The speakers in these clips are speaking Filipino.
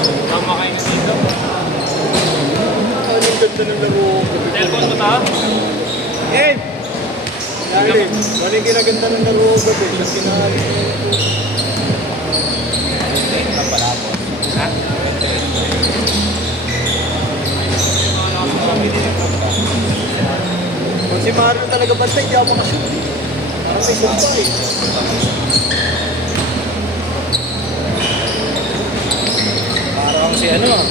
Tama kayo na dito. Ang ganda ng laro. Cellphone mo ta? Eh! Dahil, ano yung ginaganda ng laro ko eh? Sa sinali. Ito pala po. Ha? Kung si Mario talaga basta, hindi ako makashoot eh. Parang may sumpa eh. Parang si ano ah.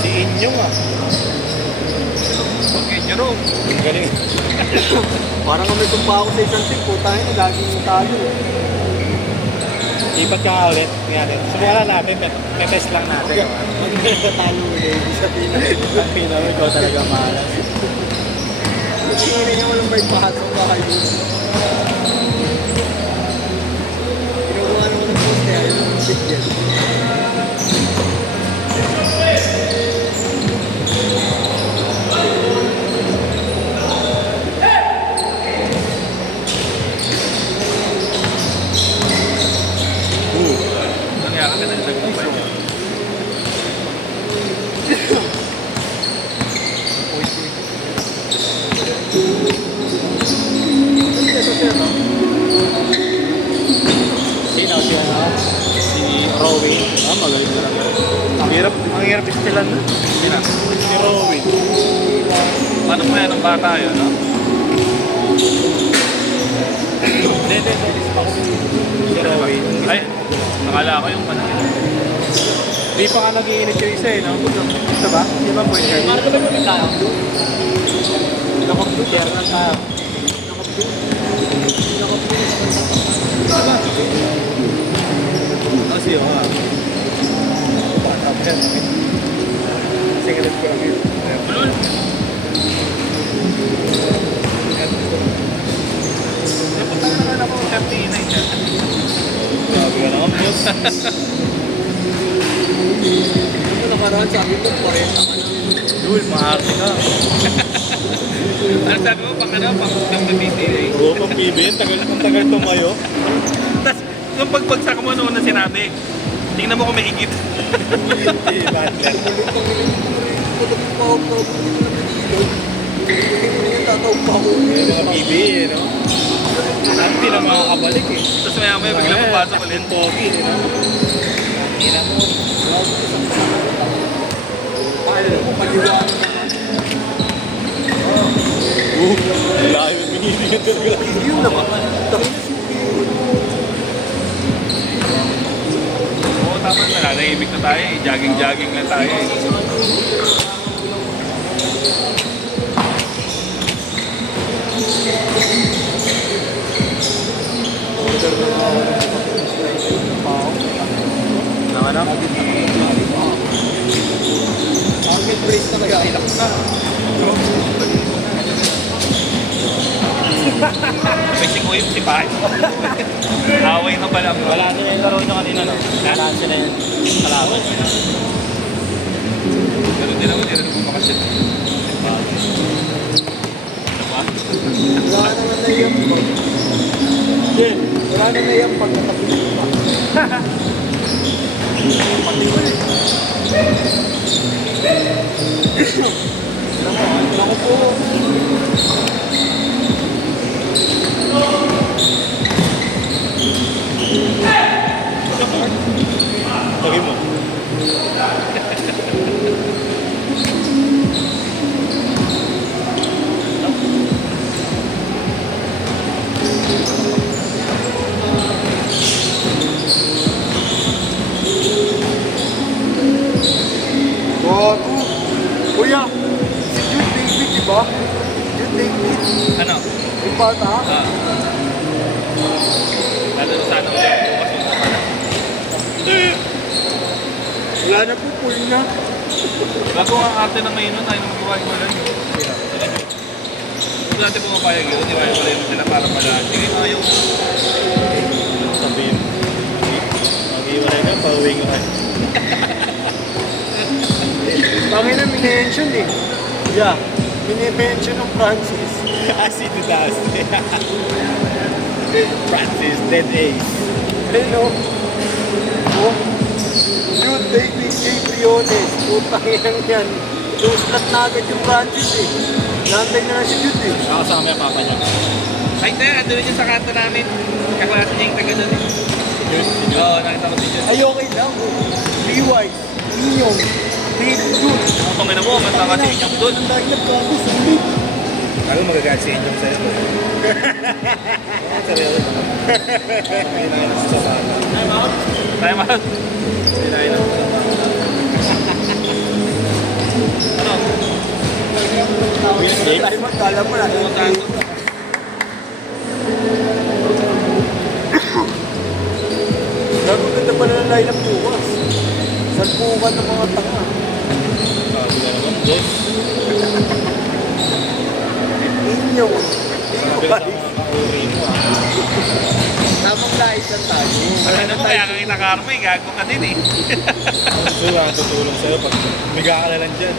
Si Inyong ah. Okay, Jerome. Ang galing. Parang kung may sumpa ako sa isang team, putahin na gaging yung talo eh. Ipat ka ulit. Subukan natin. Test lang natin. Magkakatalo ulit, ibig sabihin na. Ang pinamo, ikaw talaga malas. Hindi niya walang may pasok ka kayo. Ginagawa naman ng post eh, ayaw ng bigyan. Nangyari ka na nag-mobile. Sino si ano? Si Rowing. Ah, magaling na lang. Ang hirap istilan na. Sino? Si Rowing. Paano mo yan ang bata yun, no? Hindi. Si Rowing. Ay, nakala ko yung panahon. Di pa nga nag-iinit yung isa eh, no? Ito ba? Di ba point guard? Marami ba yung tayo? Nakapag-share na tayo. Kasi yun ha. Secret ko lang yun. Bulol. Punta na naman ako, 39 yan. Grabe ka naman, boss. Ano nakaraan sabi ko, 40 ka na. Dul, maarte ka. Ano sabi mo, pang ano, pang WBCA? Oo, pang PB, ang tagal tumayo. Tapos, yung pagbagsak mo noon na sinabi, tingnan mo kung may igit. Si Butler. Tulog pa ako, hindi ko naman ilog. Hindi ko tatawag pa ako. Yung mga PB, eh, no? Hindi na makakabalik eh. Tapos maya bigla papasok ulit. Yung pogi, eh, no? Ina mo. Paano mo, paliwanag naman. Layo yung pinili talaga. Yun naman. Dahil na Oo, tama na. Nanahimik na tayo eh. Jogging-jogging lang tayo eh. order na ako ng pao. Naman ako? Target brace na kaya ilak na. May sikuyo si Pai. Away na pala. Wala sila yung laro nyo kanina, no? Wala sila yung kalaban. Pero di naman bumakasyon. Wala naman na yung pag. Wala na na yung pag nakapilip pa. Patikol eh. Naku po. Tagin mo. Gago. Kuya, si Jude David, di ba? Jude David. Ano? Yung bata. Ah. Lalo sana ulit bukas yung pala. Wala na po, full na. Bago ang arte na ngayon nun, tayo na magawa yung wala nyo. Kung natin pumapayag yun, di ba yung pala sila para pala. Sige, ayaw. Sabihin. Mag-iwalay ka, pauwi ka. Tangin na minention eh. Yeah. Mini-mention ng Francis. Asi to dust. Francis, dead ace. Ayun o. Oh. Jude David J. Briones. Putang yan. Two-slot na agad yung Francis eh. Nantay na lang si Jude eh. Nakasama yung papa niya. Ay, tayo, ando rin yung sa kanto namin. Kaklase niya yung taga doon eh. Oo, nakita ko si Jun. Ay, okay lang. Rewise, Inyong, Big Jude. Ang pangina mo, mata ka si Inyong doon. Ang dahil nagkago, sulit. Ako magagalit si Inyong sa'yo. Seryoso. Kinain na sa sana. Time out. Kinain na sa sana. Ano? Ay, magkala mo na. Gagawin pala ng line-up bukas. Salpukan ng mga tanga. Sabi ka naman, boss. Inyong, Sabi ka sa mga kauri mo. tamang lais lang tayo. Ano mo, kaya kang itakarma eh. Gago ka din eh. Gusto lang tutulong sa'yo pag miga ka na lang dyan.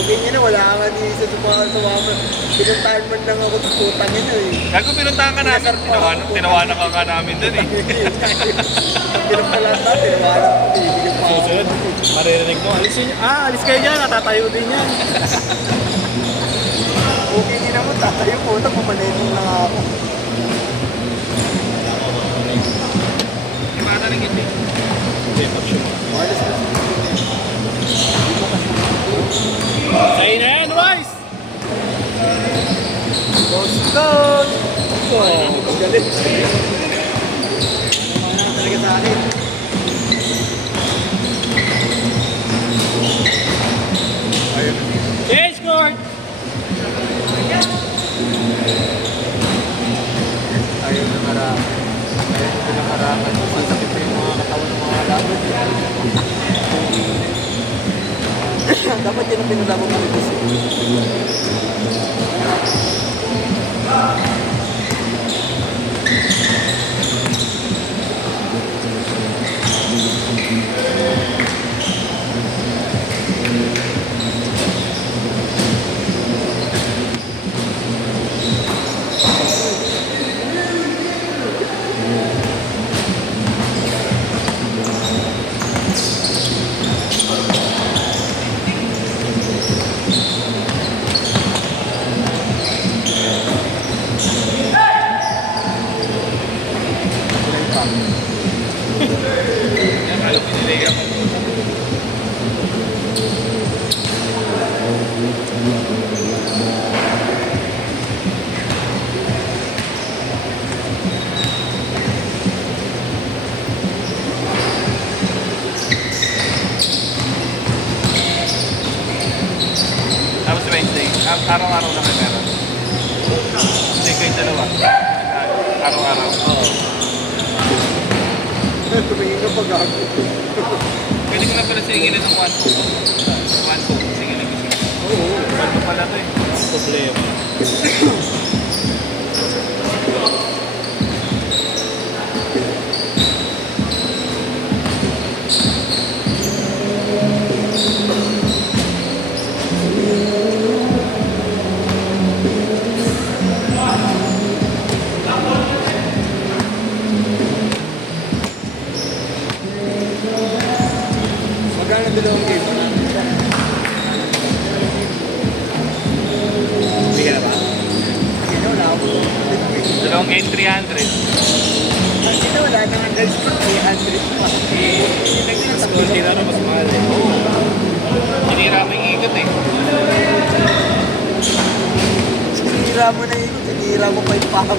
Okay nyo na, wala ka ni isa sumama. Pinuntahan man lang ako sa putang ina eh. Gago, pinuntahan ka namin. Tinawanan ka namin doon eh. Pinuntahan ka, tinawanan ko. Bibigyan pa ako. Susunod, maririnig mo, alis kayo dyan, natatayo din yan. Okay din naman, tatayo ko. Pumalenong lang ako. Di ba na rin hindi? Hindi, pag-shoot. Wireless na. Sa'yo na yan, Wise! Boston! Oh, galit. Ano talaga sa akin? Change court! Ayaw na marami. Ayaw na marami. Masakit na yung mga katawan ng mga laban. Dapat yan ang pinalaman mo ito. Yan, alam pinilay ako. Tapos Wednesday, araw-araw na kayo meron. Hindi kayo dalawa. Araw-araw. Oo. Tumingin ka pag ako. Pwede ko na pala singilin ng 1-2. 1-2, singilin ko siya. Oo. Ba't ko pala ito eh? Problema. Magkano dalawang game? Hindi ka na ba? Hindi wala ako. Dalawang game 300. Hindi na wala nang girls pa. 300 pa. Mas konti na rin, mas mahal eh. Sinira mo yung ikot eh. Sinira mo na yun. Sinira mo pa yung pako.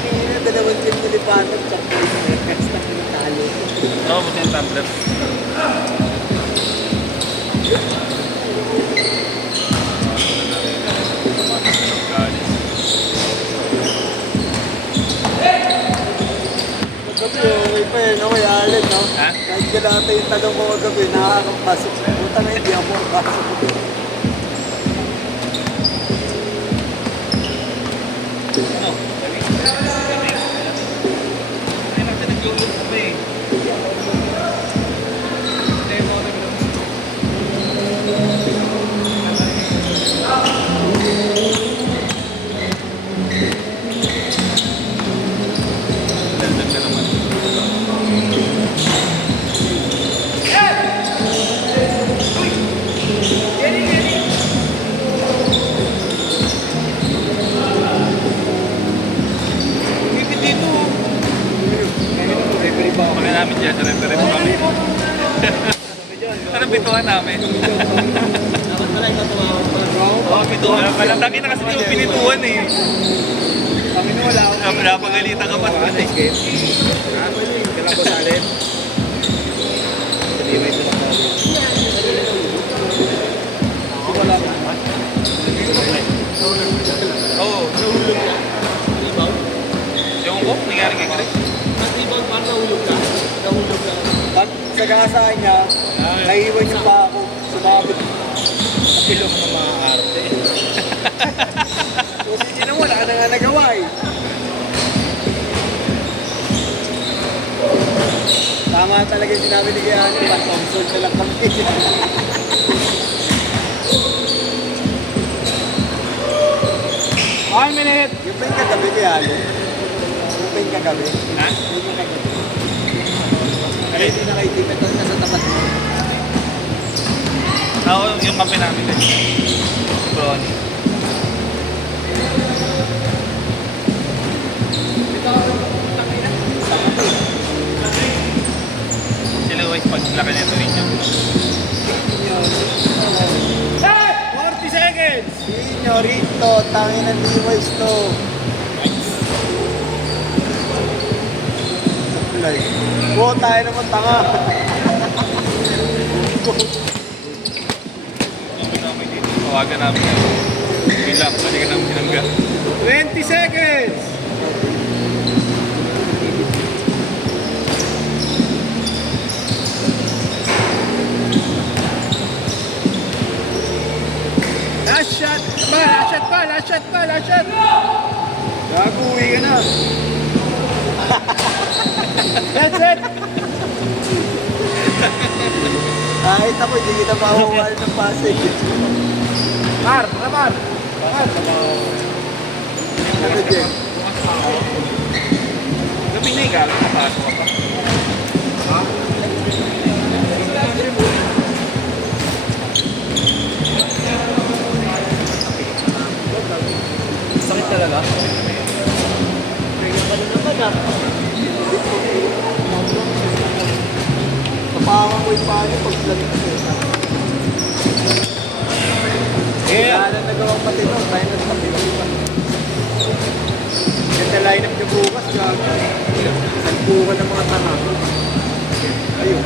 Hindi na dalawang game nilipatan. Tsaka yung next na pinatalo. Oo, buti yung tumbler. Gabi, okay pa yun. Okay, Allen, no? Ha? Kahit galata yung tanong ko kagabi, nakakapasok. Puta na hindi ako makapasok. Ano? Ay, natin naglulog pa eh. Demo na ba? ginawa namin. Dapat pala ikaw tumawag pa. Oo, pintuan. Lagi na kasi yung pinituan eh. Kami na wala akong Napagalitan ka pa. game. Kailan ko salin? Sabi may ito na salin. Wala ko naman. Oo. Yung ko, nangyari kay Chris. Pag sa gasahan niya, naiiwan niya pa ako. Sumabit. Pilo ko na mga arte. So, hindi na wala na nga nagawa eh. Tama talaga yung sinabi ni Kaya niya, pan-consult na lang kami. 1 minute! Yung ba yung kagabi kaya ano? Yung ba yung kagabi? Ha? Yung ba kagabi? Kaya hindi na kayo tipid doon nasa tapat mo. Oo, yung kape namin din. Brownie. Sila guys, pag laki nito rin niya. 40 seconds! Senyorito, tangin ng D-Wise to. Supply. Oo, tayo naman tanga. Tawagan namin yan. Bilang, balikan namin sinangga. 20 seconds! Last shot pa! Last shot pa! Last shot pa! Last shot! Gago, uwi ka na! That's it! Kahit ako, hindi kita mawawala ng pasig. Mar! Mar! Ano dyan? Gabi na ikaw, napasok ka pa. Sakit talaga? Ano naman ah? Tapangan ko yung paano pag lamig ko. Wala na nagawang matino, tayo na tapos pa. Ganda line-up niyo bukas, gago. Salpukan ng mga tanga. Ayun.